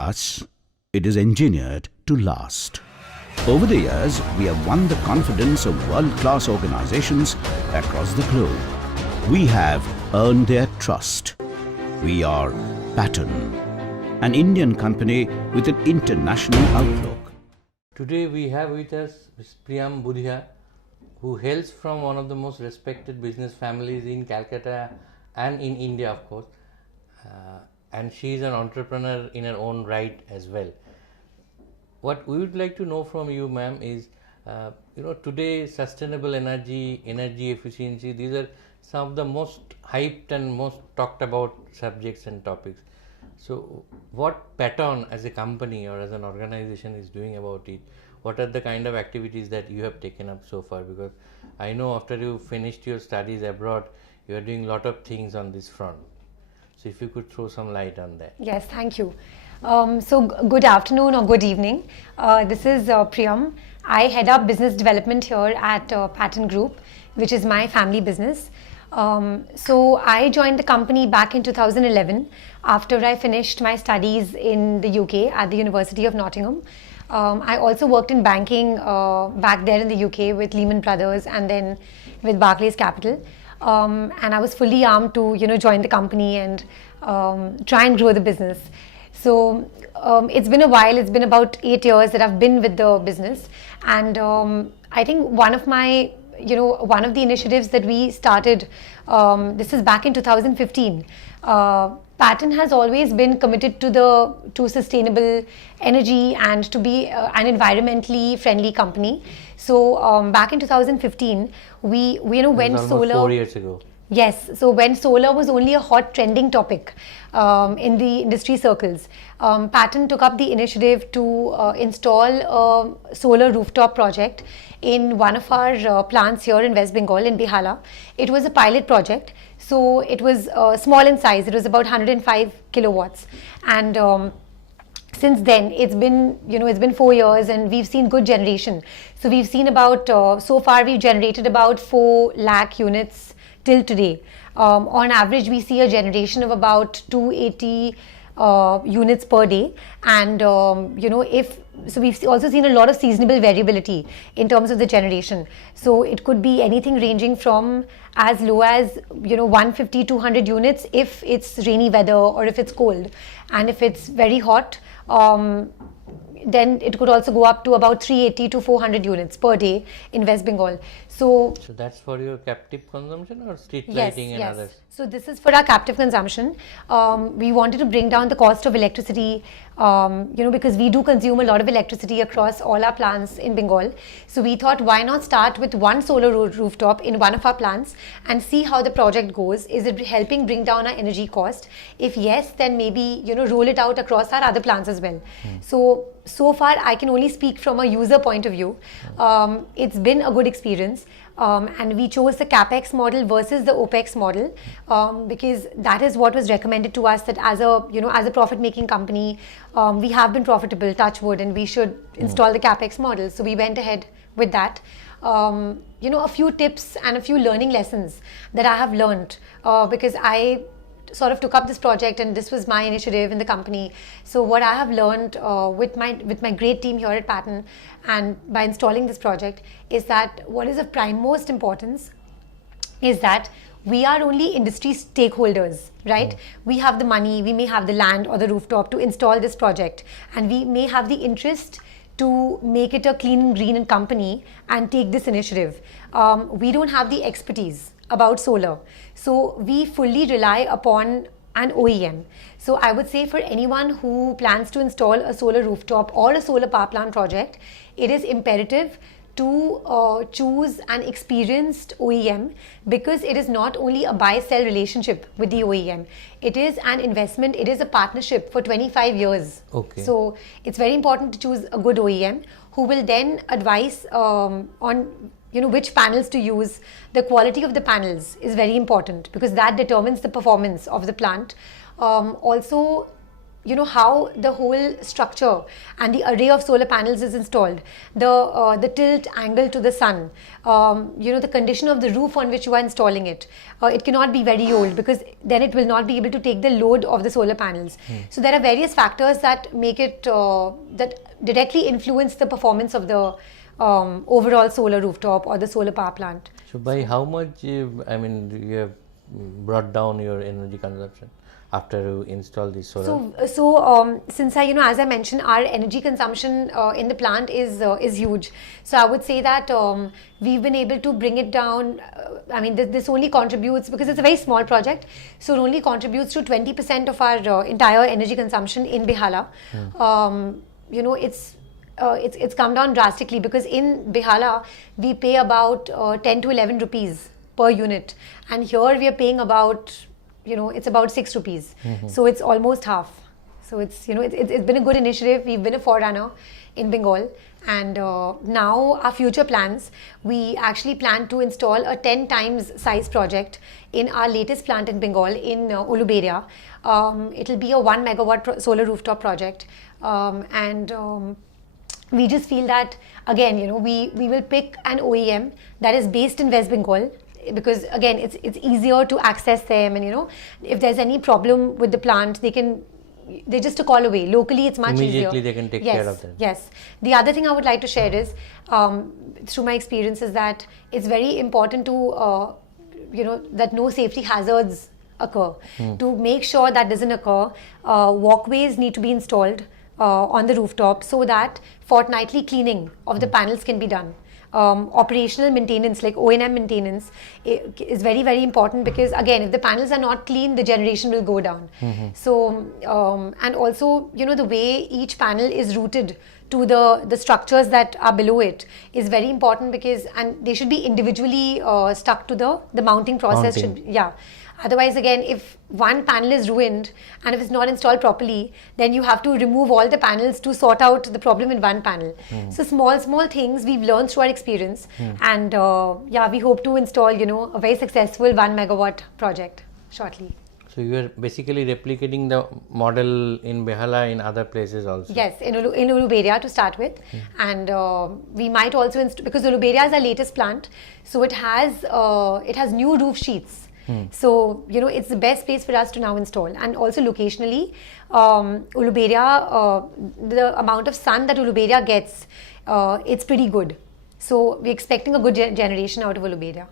us, it is engineered to last. Over the years, we have won the confidence of world-class organizations across the globe. We have earned their trust. We are Pattern, an Indian company with an international outlook. Today we have with us Ms. Preeyam Budhia, who hails from one of the most respected business families in Calcutta and in India, of course. And she is an entrepreneur in her own right as well. What we would like to know from you, ma'am, is today sustainable energy, energy efficiency, these are some of the most hyped and most talked about subjects and topics. So what Pattern as a company or as an organization is doing about it? What are the kind of activities that you have taken up so far? Because I know after you finished your studies abroad, you are doing a lot of things on this front. So if you could throw some light on that. Yes, thank you. Good afternoon or good evening. This is Preeyam. I head up business development here at Pattern Group, which is my family business. So I joined the company back in 2011 after I finished my studies in the UK at the University of Nottingham. I also worked in banking back there in the UK with Lehman Brothers and then with Barclays Capital. And I was fully armed to join the company and try and grow the business. So it's been a while. It's been about 8 years that I've been with the business, and I think one of the initiatives that we started, this is back in 2015. Pattern has always been committed to sustainable energy and to be an environmentally friendly company. So back in 2015, we went solar. 4 years ago. Yes, so when solar was only a hot trending topic in the industry circles, Pattern took up the initiative to install a solar rooftop project in one of our plants here in West Bengal in Bihala. It was a pilot project, so it was small in size. It was about 105 kilowatts, and since then it's been 4 years and we've seen good generation. So we've seen about so far we've generated about 4 lakh units till today. On average, we see a generation of about 280 units per day, and we've also seen a lot of seasonable variability in terms of the generation. So it could be anything ranging from as low as 150, 200 units if it's rainy weather or if it's cold, and if it's very hot, then it could also go up to about 380 to 400 units per day in West Bengal. So that's for your captive consumption or street lighting and others? So this is for our captive consumption. We wanted to bring down the cost of electricity, because we do consume a lot of electricity across all our plants in Bengal. So we thought, why not start with one solar rooftop in one of our plants and see how the project goes. Is it helping bring down our energy cost? If yes, then maybe roll it out across our other plants as well. So far, I can only speak from a user point of view. It's been a good experience. And we chose the capex model versus the opex model because that is what was recommended to us, that as a profit-making company, we have been profitable, touch wood, and we should install the capex model. So we went ahead with that. A few tips and a few learning lessons that I have learned because I sort of took up this project and this was my initiative in the company. So what I have learned with my great team here at Pattern and by installing this project is that what is of prime most importance is that we are only industry stakeholders, right? We have the money, we may have the land or the rooftop to install this project, and we may have the interest to make it a clean and green company and take this initiative. We don't have the expertise about solar. So we fully rely upon an OEM. So I would say for anyone who plans to install a solar rooftop or a solar power plant project, it is imperative to choose an experienced OEM, because it is not only a buy-sell relationship with the OEM. It is an investment, it is a partnership for 25 years. Okay. So it's very important to choose a good OEM who will then advise on which panels to use. The quality of the panels is very important because that determines the performance of the plant. Also, how the whole structure and the array of solar panels is installed, the tilt angle to the sun, the condition of the roof on which you are installing it. It cannot be very old because then it will not be able to take the load of the solar panels. So there are various factors that make it that directly influence the performance of the overall solar rooftop or the solar power plant. So by how much, you have brought down your energy consumption after you install this solar? So since as I mentioned, our energy consumption in the plant is huge. So I would say that we've been able to bring it down. This only contributes, because it's a very small project, so it only contributes to 20% of our entire energy consumption in Behala. It's come down drastically, because in Behala we pay about 10 to 11 rupees per unit, and here we are paying about it's about 6 rupees. So it's almost half. So it's been a good initiative. We've been a forerunner in Bengal, and now our future plans, we actually plan to install a 10 times size project in our latest plant in Bengal, in Uluberia. It'll be a 1 megawatt solar rooftop project, we just feel that, again, we will pick an OEM that is based in West Bengal, because again it's easier to access them, and if there's any problem with the plant, they're just a call away. Locally it's much Immediately easier. They can take care of them. Yes. The other thing I would like to share is, through my experience, is that it's very important to that no safety hazards occur. To make sure that doesn't occur, walkways need to be installed on the rooftop, so that fortnightly cleaning of the panels can be done. Operational maintenance, like O&M maintenance, is very, very important, because again, if the panels are not clean, the generation will go down. So and also the way each panel is routed to the structures that are below it is very important, because they should be individually stuck to the mounting process. Otherwise, again, if one panel is ruined and if it's not installed properly, then you have to remove all the panels to sort out the problem in one panel. So small things we've learned through our experience, and we hope to install a very successful 1 megawatt project shortly. So you are basically replicating the model in Behala in other places also? Yes, in Uluberia to start with, and we might also because Uluberia is our latest plant, so it has new roof sheets. So it's the best place for us to now install. And also locationally, Uluberia, the amount of sun that Uluberia gets, it's pretty good. So we're expecting a good generation out of Uluberia.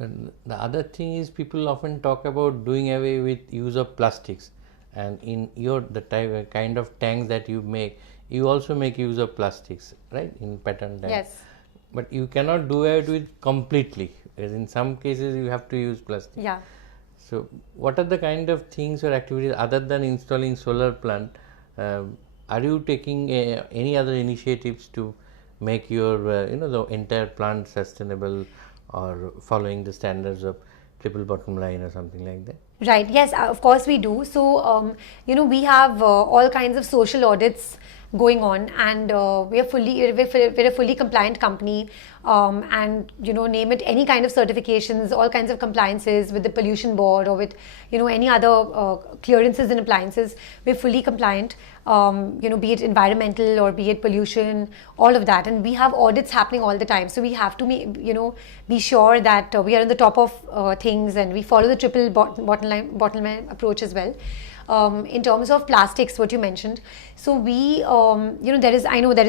And the other thing is, people often talk about doing away with use of plastics, and in the kind of tanks that you make, you also make use of plastics, right, in pattern tanks. Yes. But you cannot do it with completely, because in some cases you have to use plastic. Yeah. So what are the kind of things or activities other than installing solar plant? Are you taking any other initiatives to make your the entire plant sustainable, or following the standards of triple bottom line or something like that? Right. Yes, of course we do. So we have all kinds of social audits going on, and we're a fully compliant company, and name it, any kind of certifications, all kinds of compliances with the pollution board or with any other clearances in appliances, we're fully compliant, be it environmental or be it pollution, all of that, and we have audits happening all the time. So we have to be sure that we are on the top of things, and we follow the triple bottom line approach as well. In terms of plastics, what you mentioned, so we there is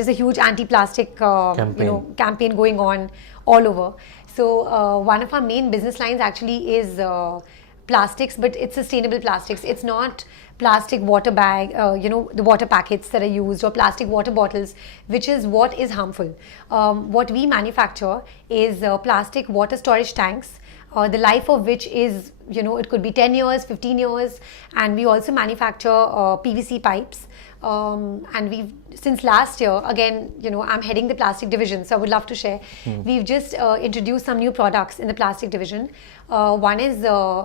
a huge anti-plastic campaign going on all over. So one of our main business lines actually is plastics, but it's sustainable plastics. It's not plastic water bag, the water packets that are used, or plastic water bottles, which is what is harmful. What we manufacture is plastic water storage tanks, the life of which is, it could be 10 years, 15 years. And we also manufacture PVC pipes. And we've, since last year, again, I'm heading the plastic division, so I would love to share. We've just introduced some new products in the plastic division. One is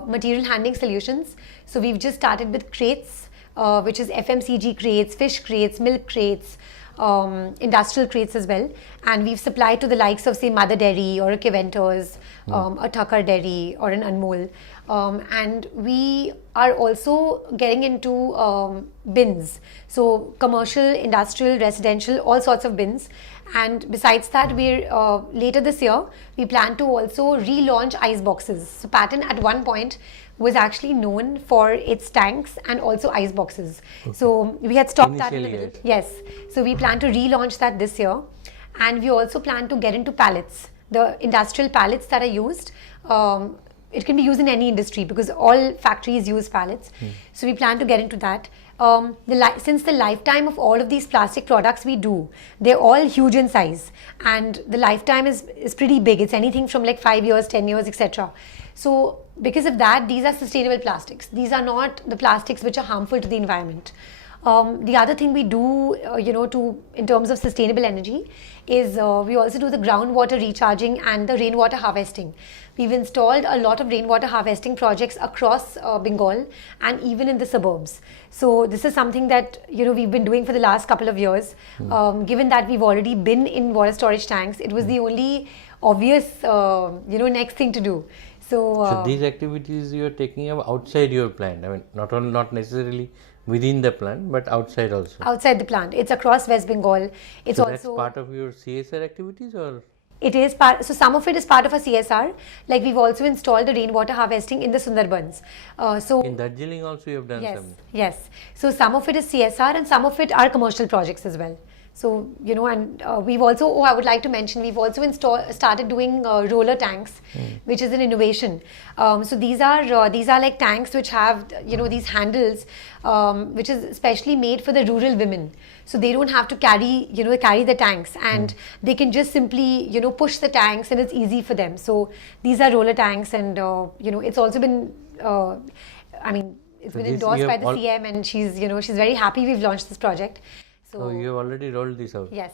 material handling solutions. So we've just started with crates, which is FMCG crates, fish crates, milk crates, industrial crates as well. And we've supplied to the likes of, say, Mother Dairy or Keventers, a Thakkar Dairy or an Anmol. And we are also getting into bins. So commercial, industrial, residential, all sorts of bins. And besides that, we're later this year, we plan to also relaunch ice boxes. So Pattern at one point was actually known for its tanks and also ice boxes. Okay. So we had stopped that in the middle. Yes. So we plan to relaunch that this year. And we also plan to get into pallets. The industrial pallets that are used, it can be used in any industry because all factories use pallets. So we plan to get into that. Since the lifetime of all of these plastic products we do, they're all huge in size. And the lifetime is pretty big. It's anything from like 5 years, 10 years, etc. So because of that, these are sustainable plastics. These are not the plastics which are harmful to the environment. The other thing we do, in terms of sustainable energy is we also do the groundwater recharging and the rainwater harvesting. We've installed a lot of rainwater harvesting projects across Bengal and even in the suburbs. So this is something that, we've been doing for the last couple of years. Given that we've already been in water storage tanks, it was the only obvious, next thing to do. So these activities you are taking up outside your plant. I mean, not necessarily within the plant, but outside also. Outside the plant, it's across West Bengal. It's so also that's part of your CSR activities, or it is part. So some of it is part of a CSR. Like we've also installed the rainwater harvesting in the Sundarbans. So in Darjeeling also you have done some. Yes. So some of it is CSR and some of it are commercial projects as well. So, and we've also, I would like to mention, we've also started doing roller tanks, which is an innovation. So these are like tanks which have, these handles, which is especially made for the rural women. So they don't have to carry the tanks, and they can just simply, push the tanks, and it's easy for them. So these are roller tanks, and, it's also been, it's been endorsed by the CM, and she's very happy we've launched this project. So you have already rolled this out? Yes,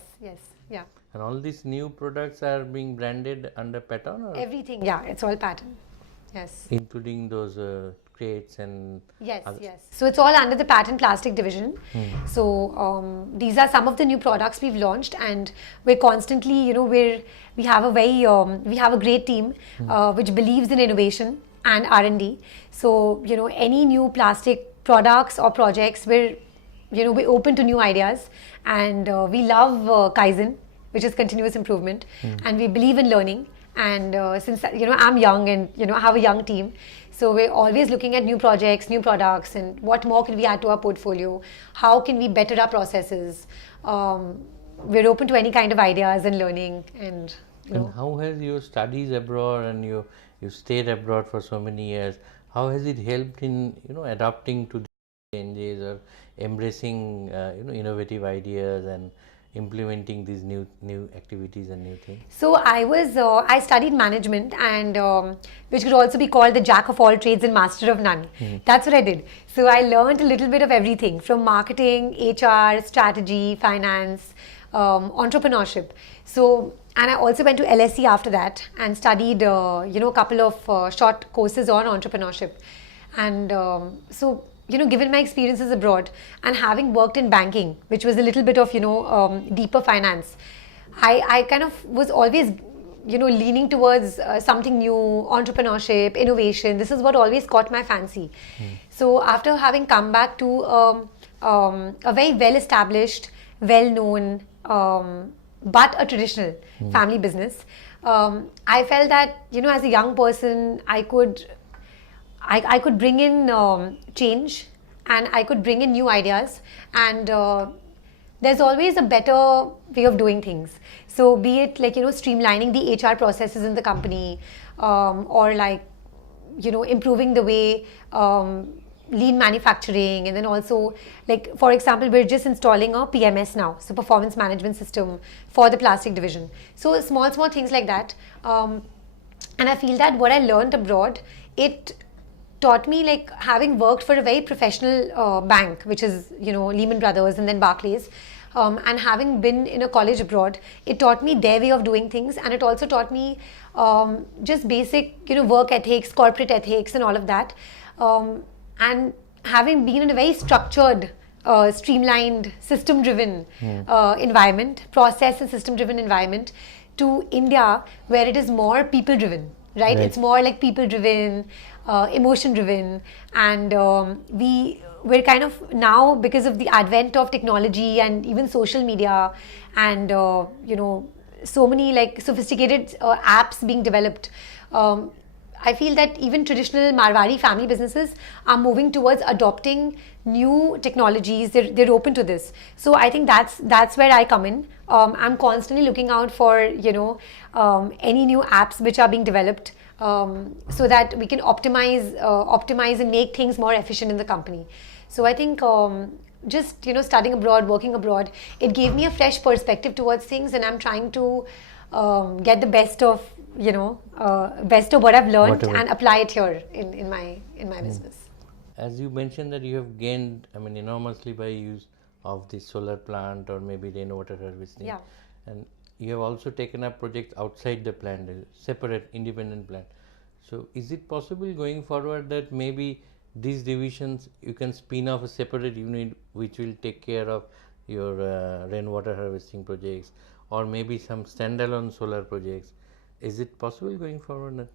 yeah. And all these new products are being branded under Pattern? Or? Everything, yeah, it's all Pattern. Yes. Including those crates and yes. So it's all under the Pattern Plastic division. So these are some of the new products we've launched, and we're constantly, we have a great team which believes in innovation and R&D. So any new plastic products or projects, we're open to new ideas, and we love Kaizen, which is continuous improvement, and we believe in learning. And since I'm young and I have a young team, so we're always looking at new projects, new products, and what more can we add to our portfolio? How can we better our processes? We're open to any kind of ideas and learning. And how has your studies abroad, and you stayed abroad for so many years? How has it helped in adapting to changes or embracing innovative ideas and implementing these new activities and new things? So I studied management, and which could also be called the jack of all trades and master of none. That's what I did. So I learned a little bit of everything from marketing, HR, strategy, finance, entrepreneurship. So, and I also went to LSE after that and studied a couple of short courses on entrepreneurship. And so given my experiences abroad and having worked in banking, which was a little bit of, deeper finance, I kind of was always, leaning towards something new, entrepreneurship, innovation. This is what always caught my fancy. So after having come back to a very well-established, well-known, but a traditional family business, I felt that, as a young person, I could bring in change, and I could bring in new ideas, and there's always a better way of doing things. So be it like, streamlining the HR processes in the company, or like, improving the way lean manufacturing, and then also like, for example, we're just installing a PMS now, so performance management system for the plastic division. So small things like that. And I feel that what I learned abroad, it taught me, like having worked for a very professional bank, which is, Lehman Brothers and then Barclays, and having been in a college abroad, it taught me their way of doing things, and it also taught me just basic, work ethics, corporate ethics and all of that. And having been in a very structured, streamlined, system-driven environment, process and system-driven environment, to India, where it is more people-driven. right? It's more like people driven, emotion driven, and we're kind of now, because of the advent of technology and even social media, and so many like sophisticated apps being developed. I feel that even traditional Marwari family businesses are moving towards adopting new technologies. They're open to this. So I think that's where I come in. I'm constantly looking out for any new apps which are being developed, so that we can optimize and make things more efficient in the company. So I think just studying abroad, working abroad, it gave me a fresh perspective towards things, and I'm trying to get the best of what I've learned Whatever. and apply it here in my business. As you mentioned that you have gained, enormously by use of the solar plant or maybe rainwater harvesting. Yeah. And you have also taken up projects outside the plant, a separate independent plant. So is it possible going forward that maybe these divisions you can spin off a separate unit which will take care of your rainwater harvesting projects, or maybe some standalone solar projects? Is it possible going forward?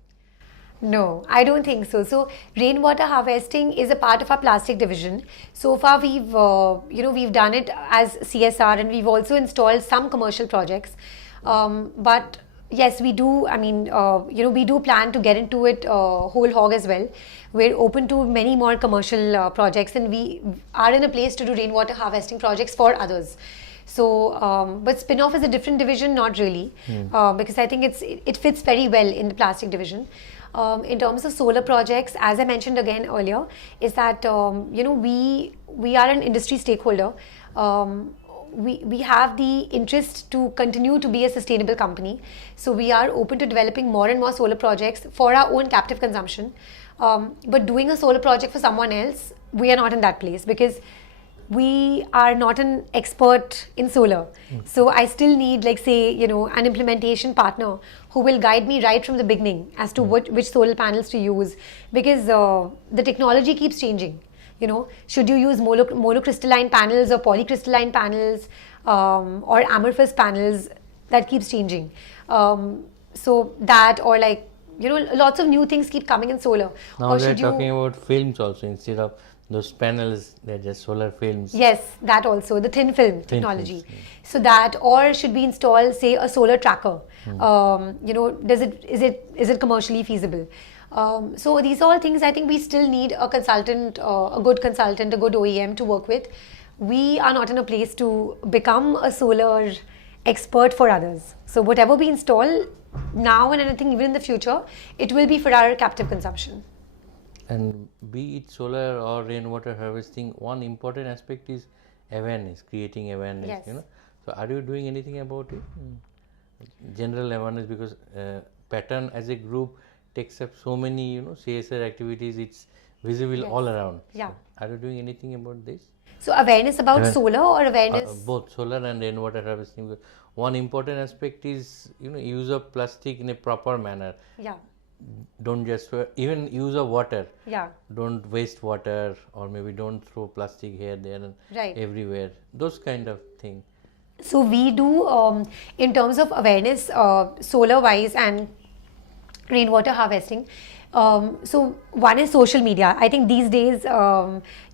No, I don't think so. So rainwater harvesting is a part of our plastic division. So far, we've done it as CSR, and we've also installed some commercial projects. But yes, we do. We do plan to get into it whole hog as well. We're open to many more commercial projects, and we are in a place to do rainwater harvesting projects for others. So, but spin-off is a different division, not really, because I think it fits very well in the plastic division. In terms of solar projects, as I mentioned again earlier, is that we are an industry stakeholder. We have the interest to continue to be a sustainable company. So we are open to developing more and more solar projects for our own captive consumption. But doing a solar project for someone else, we are not in that place, because we are not an expert in solar. So I still need, like, say, an implementation partner who will guide me right from the beginning as to which solar panels to use, because the technology keeps changing. Should you use monocrystalline panels or polycrystalline panels, or amorphous panels? That keeps changing. So that, or like, lots of new things keep coming in solar. Now Or they're should you- talking about films also, instead of those panels, they're just solar films. Yes, that also, the thin film technology. films, So that, or should we install, say, a solar tracker? Is it commercially feasible? So these are all things I think we still need a consultant, a good OEM to work with. We are not in a place to become a solar expert for others. So whatever we install now, and I think even in the future, it will be for our captive consumption. And be it solar or rainwater harvesting, one important aspect is awareness, creating awareness. Yes. So are you doing anything about it? General awareness, because Pattern as a group takes up so many CSR activities. It's visible Yes. all around. Yeah. So are you doing anything about this? So awareness about Awareness- solar, or awareness? Both solar and rainwater harvesting. Because one important aspect is use of plastic in a proper manner. Yeah, Don't just even use of water. yeah. Don't waste water, or maybe don't throw plastic here, there, and Right. everywhere. Those kind of thing. So we do, in terms of awareness, solar wise and rainwater harvesting. So one is social media. I think these days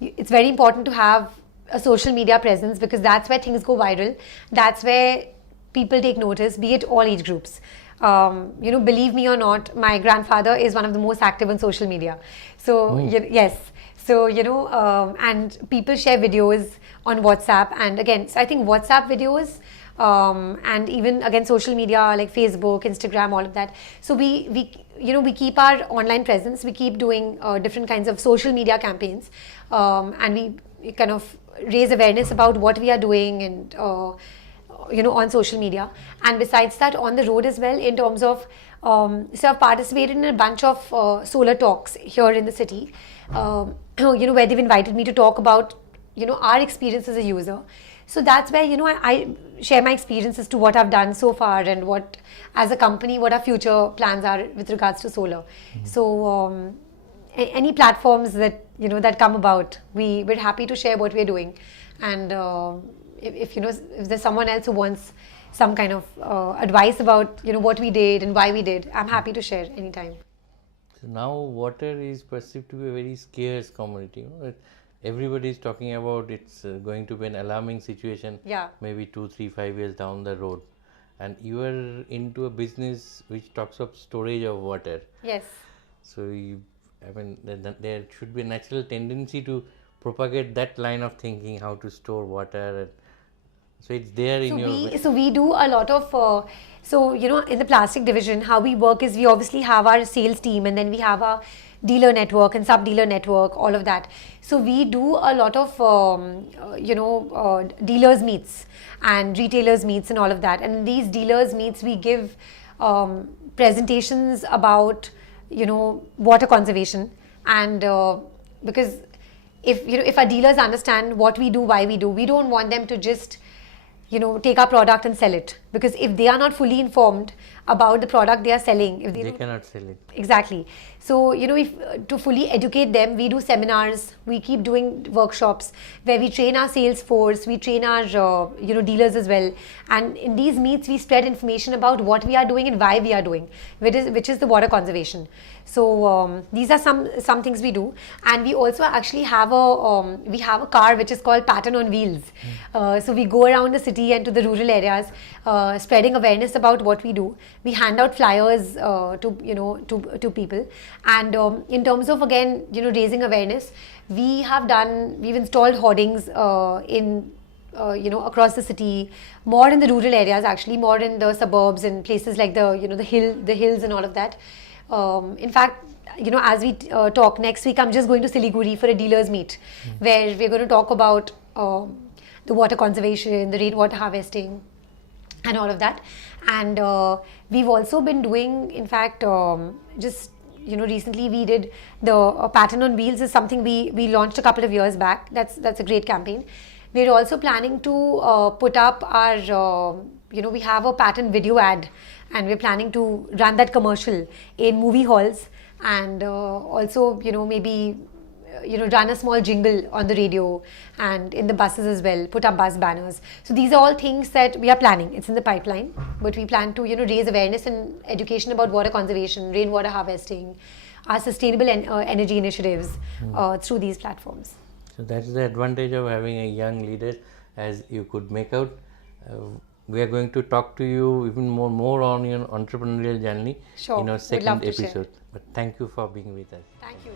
it's very important to have a social media presence, because that's where things go viral. That's where people take notice, be it all age groups. Believe me or not, my grandfather is one of the most active on social media. So yes. So, and people share videos on WhatsApp. And again, so I think WhatsApp videos, and even again social media like Facebook, Instagram, all of that. So we keep our online presence. We keep doing different kinds of social media campaigns, and we kind of raise awareness about what we are doing, and on social media. And besides that, on the road as well, in terms of so I've participated in a bunch of solar talks here in the city, where they've invited me to talk about our experience as a user. So that's where I share my experiences to what I've done so far, and what, as a company, what our future plans are with regards to solar. So any platforms that that come about, we're happy to share what we're doing. And if there's someone else who wants some kind of advice about what we did and why we did, I'm happy to share anytime. So now water is perceived to be a very scarce commodity. That everybody is talking about it's going to be an alarming situation. Yeah. Maybe 2, 3, 5 years down the road, and you are into a business which talks of storage of water. Yes. So there should be a natural tendency to propagate that line of thinking, how to store water. And so it's there in your. So we do a lot of, in the plastic division, how we work is we obviously have our sales team, and then we have our dealer network and sub-dealer network, all of that. So we do a lot of, dealers meets and retailers meets and all of that. And in these dealers meets, we give presentations about, water conservation. And because if our dealers understand what we do, why we do, we don't want them to just take our product and sell it, because if they are not fully informed about the product they are selling, if they cannot sell it. Exactly. So if to fully educate them, we do seminars, we keep doing workshops where we train our sales force, we train our dealers as well, and in these meets we spread information about what we are doing and why we are doing, which is the water conservation. So these are some things we do, and we also actually have a car which is called Pattern on Wheels. So we go around the city and to the rural areas, spreading awareness about what we do. We hand out flyers to people, and in terms of again raising awareness, we've installed hoardings across the city, more in the rural areas, actually more in the suburbs and places like the hills and all of that. In fact, as we talk next week, I'm just going to Siliguri for a dealers meet, where we're going to talk about the water conservation, the rainwater harvesting, and all of that. And we've also been doing, in fact, recently we did the Pattern on Wheels is something we launched a couple of years back. That's a great campaign. We're also planning to put up our, we have a pattern video ad, and we're planning to run that commercial in movie halls, and also, maybe run a small jingle on the radio and in the buses as well, put up bus banners. So these are all things that we are planning. It's in the pipeline, but we plan to raise awareness and education about water conservation, rainwater harvesting, our sustainable energy initiatives through these platforms. So that's the advantage of having a young leader, as you could make out. We are going to talk to you even more on your entrepreneurial journey in our second episode. But thank you for being with us. Thank you.